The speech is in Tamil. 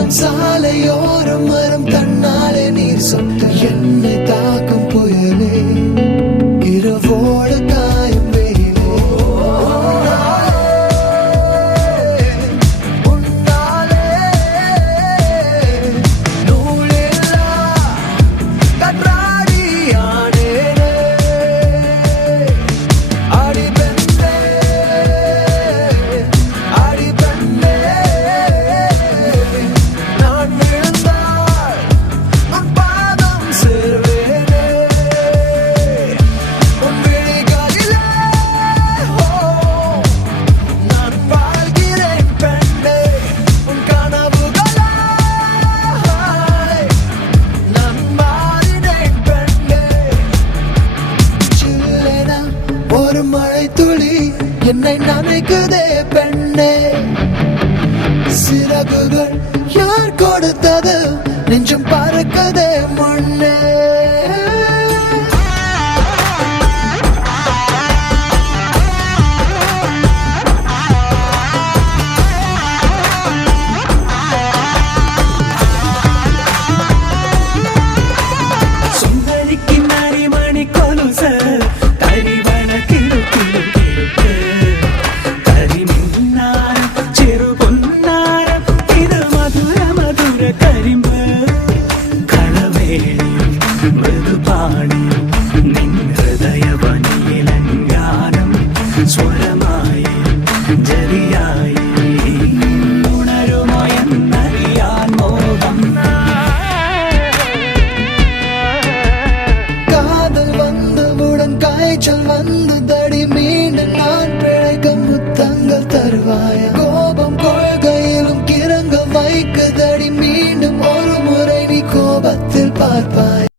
தினம் சாலையோரம் மரம் தன்னாலே நீர் சொட்டு என்னை தாக்கும் புயலே இரவோடு காயும் வெயிலே உன்னாலே நூலில்லா கற்றாடியானேனே அடி பெண்ணே அடி பெண்ணே நான் விழுந்தால் உன் பாதம் சேர்வேனே உன் விழிகளிலே நான் வாழ்கிறேன் பெண்ணே உன் கனவுகளாய் நான் மாறினேன் பெண்ணே சில்லென ஒரு மழை துளி என்னை நனைக்குதே பெண்ணே சிறகுகள் யார் கொடுத்தது நெஞ்சம் பறக்குதே முன்னே சுந்தரிக்கு நரிமணி கொலுச தரிவன கிடு கிடு கிடுக்கு கரிமின்னாரம் சிறு பொன்னாரம் இது மதுர மதுர கரிம்பு കളവേണി മൃദുപാണി നിൻ ഹൃദയവനിയിലങ്കാനം സ്വരമായി ജരിയായി ഉണരുമോ എന്നറിയാൻ മോഹം காதல் வந்தவுடன் காய்ச்சல் வந்ததடி மீண்டும் நான் பிழைக்க முத்தங்கள் தருவாய கோபம் கொள்கையிலும் கிறங்க வைக்குதடி மீண்டும் ஒரு முறை நீ கோபத்தில் பார்ப்பாய்